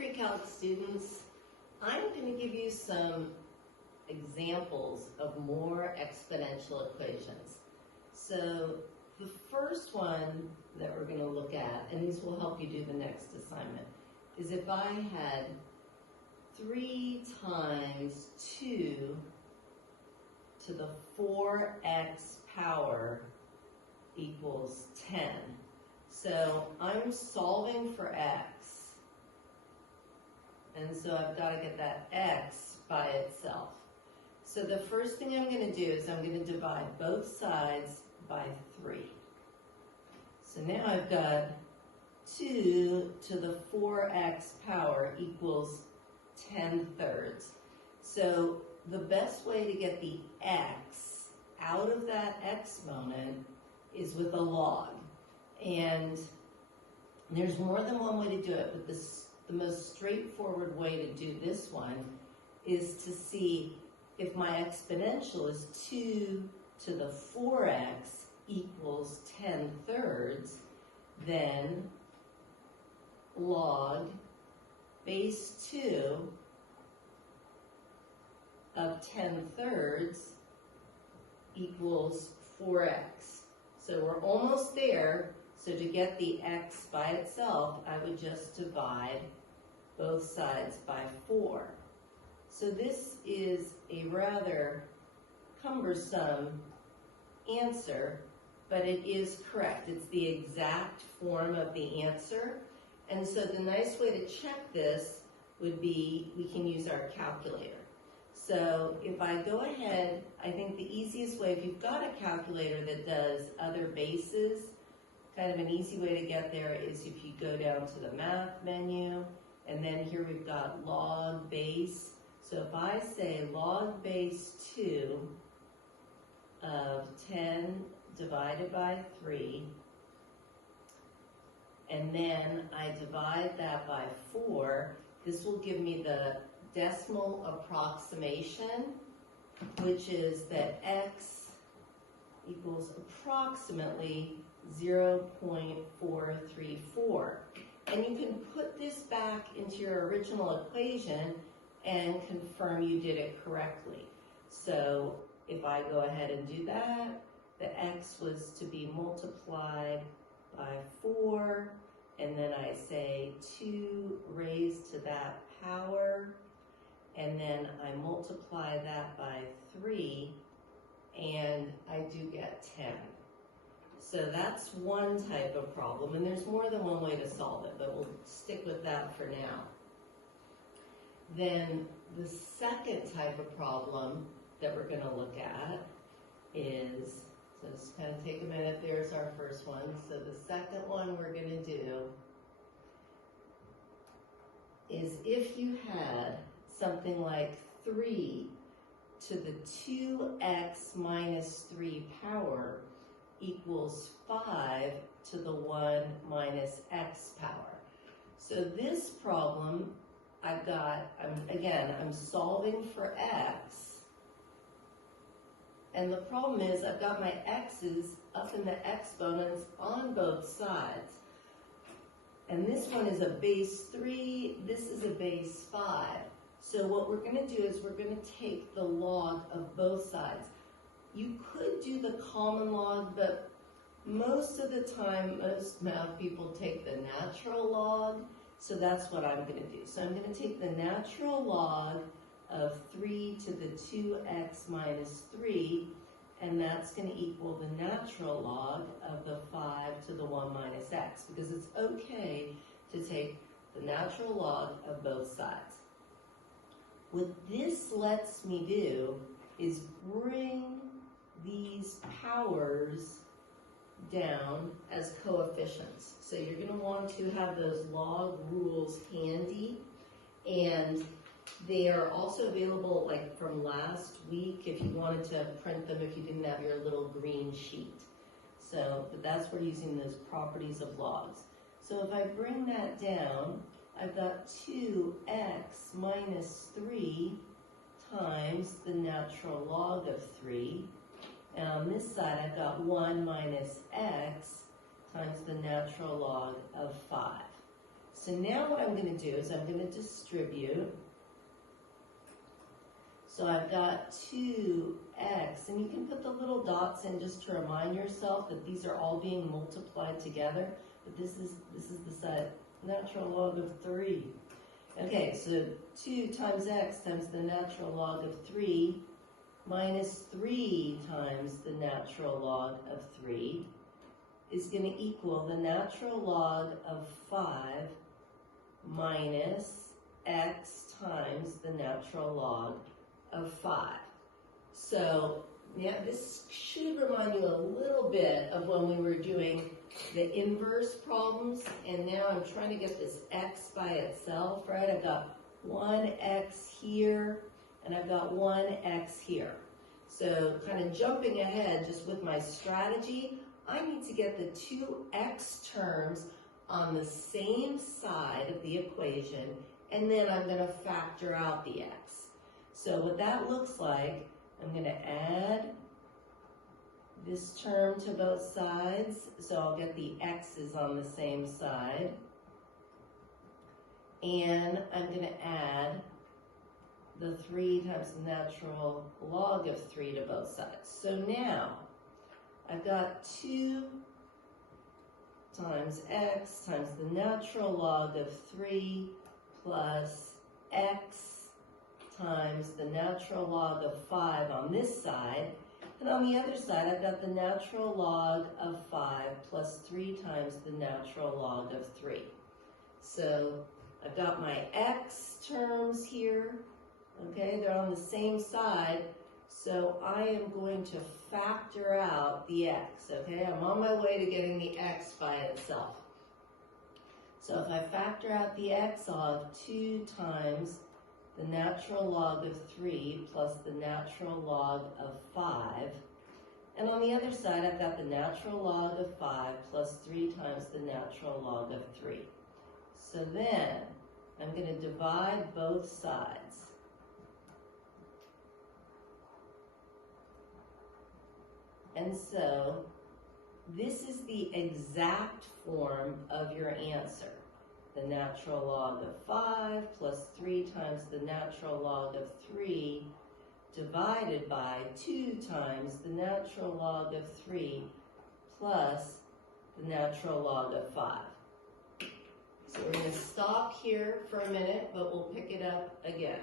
Pre-Calc students, I'm going to give you some examples of more exponential equations. So the first one that we're going to look at, and these will help you do the next assignment, is if I had 3 times 2 to the 4x power equals 10. So I'm solving for x, and so I've got to get that x by itself. So the first thing I'm going to do is I'm going to divide both sides by 3. So now I've got 2 to the 4x power equals 10/3. So the best way to get the x out of that exponent is with a log. And there's more than one way to do it, but the most straightforward way to do this one is to see if my exponential is 2 to the 4x equals 10/3, then log base 2 of 10/3 equals 4x. So we're almost there. So to get the x by itself, I would just divide both sides by 4. So this is a rather cumbersome answer, but it is correct. It's the exact form of the answer. And so the nice way to check this would be, we can use our calculator. So if I go ahead, I think the easiest way, if you've got a calculator that does other bases, kind of an easy way to get there is if you go down to the math menu, and then here we've got log base. So if I say log base 2 of 10 divided by 3, and then I divide that by 4, this will give me the decimal approximation, which is that x equals approximately 0.434. And you can put this back into your original equation and confirm you did it correctly. So if I go ahead and do that, the x was to be multiplied by 4, and then I say 2 raised to that power, and then I multiply that by 3, and I do get 10. So that's one type of problem, and there's more than one way to solve it, but we'll stick with that for now. Then the second type of problem that we're going to look at is, so just kind of take a minute, there's our first one. So the second one we're going to do is if you had something like 3 to the 2x minus 3 power equals 5 to the 1 minus x power. So this problem, I've got, I'm solving for x, and the problem is I've got my x's up in the exponents on both sides. And this one is a base 3, this is a base 5. So what we're going to do is we're going to take the log of both sides. You could do the common log, but most of the time, most math people take the natural log, so that's what I'm going to do. So I'm going to take the natural log of 3 to the 2x minus 3, and that's going to equal the natural log of the 5 to the 1 minus x, because it's okay to take the natural log of both sides. What this lets me do is bring these powers down as coefficients. So you're going to want to have those log rules handy, and they are also available like from last week if you wanted to print them if you didn't have your little green sheet. So, but that's where using those properties of logs. So if I bring that down, I've got 2x minus 3 times the natural log of 3. And on this side, I've got 1 minus x times the natural log of 5. So now what I'm going to do is I'm going to distribute. So I've got 2x, and you can put the little dots in just to remind yourself that these are all being multiplied together. But this is the side, natural log of 3. Okay, so 2 times x times the natural log of 3 minus 3 times the natural log of 3 is going to equal the natural log of 5 minus x times the natural log of 5. So yeah, this should remind you a little bit of when we were doing the inverse problems, and now I'm trying to get this x by itself, right? I've got 1x here, and I've got 1x here. So kind of jumping ahead just with my strategy, I need to get the two x terms on the same side of the equation, and then I'm going to factor out the x. So what that looks like, I'm going to add this term to both sides, so I'll get the x's on the same side. And I'm going to add the 3 times the natural log of 3 to both sides. So now, I've got 2 times x times the natural log of 3 plus x times the natural log of 5 on this side. And on the other side, I've got the natural log of 5 plus 3 times the natural log of 3. So I've got my x terms here, okay, they're on the same side, so I am going to factor out the x, okay? I'm on my way to getting the x by itself. So if I factor out the x, I'll have 2 times the natural log of 3 plus the natural log of 5. And on the other side, I've got the natural log of 5 plus 3 times the natural log of 3. So then, I'm going to divide both sides. And so, this is the exact form of your answer. The natural log of 5 plus 3 times the natural log of 3 divided by 2 times the natural log of 3 plus the natural log of 5. So we're going to stop here for a minute, but we'll pick it up again.